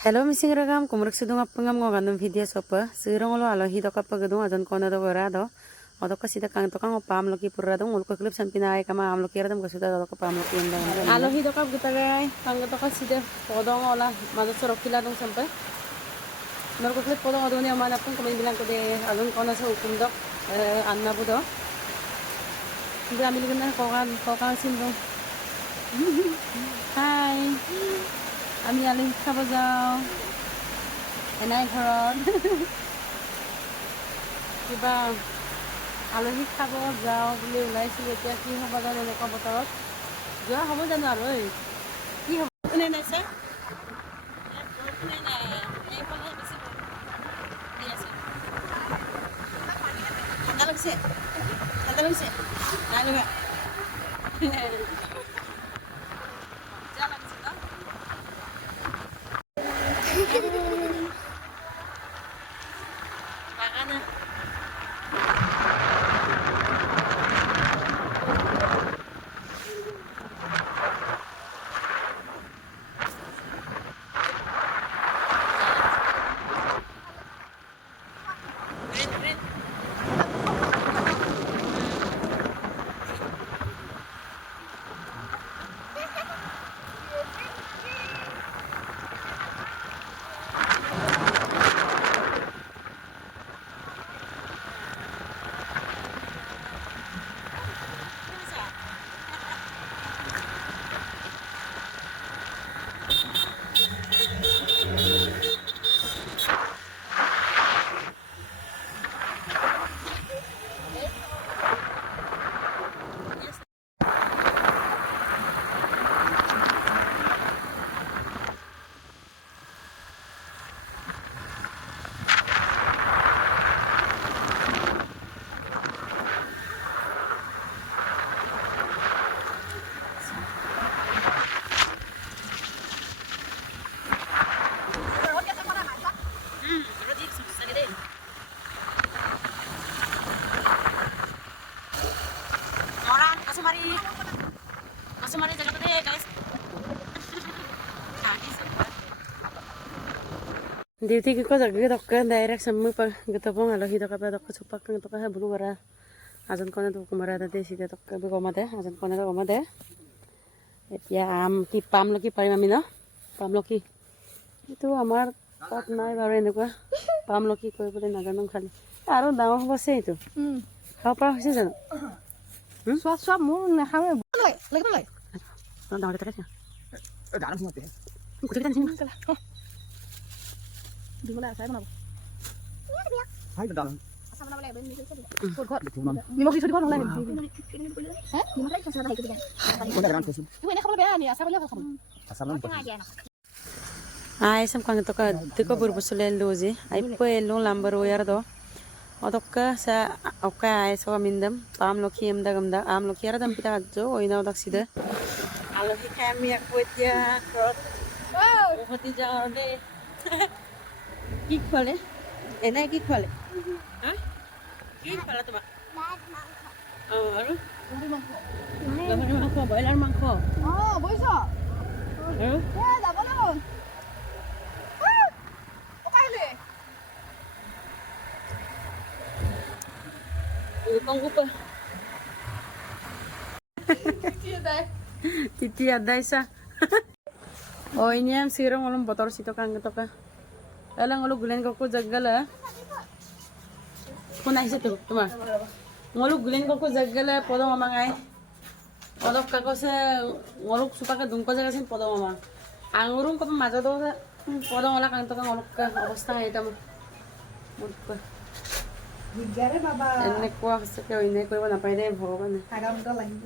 Hello mising ragam kumruk sidung apangam ngogandum video sopa sirong lo alohi doka pagadung ajon kona do gorado odok sida kang tokang opam loki purradung ulko klip sampina ay kama am loki radam kasuda doka pam loki endang alohi doka gutagai kang toka sida podong ola madu sorokila dong sampai norko klip podong adoni amana pun kami bilang kode ajon kona sa hukum dok anna budo dia ambil kena kokan sindong hai আমি আলহী খাব যাওঁ এনাই ঘৰত কিবা আলহী খাব যাওঁ বুলি ওলাইছিলোঁ এতিয়া কি হ'ব জানো এনেকুৱা বতৰত যোৱা হ'ব জানো আৰু কি হ'ব কোনে নাইছে ঠাণ্ডা লাগিছে নাই লগা Masuk mari jaga deh guys. Duty ko jaga dokka direct sammu pa gatapong alohi dokka pa dokka supak kang dokka bulu bara ajan kone to kumara date sida dokka be gomade ajan kone to gomade এতিয়া আম কি পাম lucky পাৰিম আমি ন পাম lucky এইটো আমাৰ তাত নাই বাৰু এনেকুৱা পাম লকি কৰিবলৈ নাজানো খালি আৰু ডাঙৰ হ'ব আছে এইটো খাব পৰা হৈছে জানো চোৱা মোৰ নাখাওঁৱে লাগে ডাঙৰ এটা আছে ডাঙৰ সোমাতে কুকুৰটা নিচিনা কলা দিবলে আছাই বনাব হাই ডাঙৰ আছা বনাবলে এবেন নিছে ঘৰ নিমখ দি থৈ দিব নহলে হে নিমখ দি থৈ দিব কোনে ৰান কৈছিল তুমি এনে খাবলৈ বেয়া নি আছা বলে খাব আছা বলে sam kang to ka tiko burbusule loji ai po elo lambar oyar do odokka sa okka ai so mindam pam loki emda gamda am loki ara dam pita jo oina odak sida alohi kami ak potia krot hoti ja de ki khole enai ki khole ha ki khole tuma aru gamari mangkho boiler mangkho boiso যাব না Kong pa. Titi ada isa. Oh ini yang sirong ulung botol sito kang to ka. Alang ulo gulen ko jaggala. Kuna isa to tuma. Ngulu gulen ko jaggala podo mamangai. Odok ka ko se nguluk supaka dungko jaga sin podo mamang. Angurung ko maja do podo ola kang to kang nguluk ka obostha eta mo. Mutko. Gigare baba enne ko hase ke oine koibo napai de bhogan agam to lagi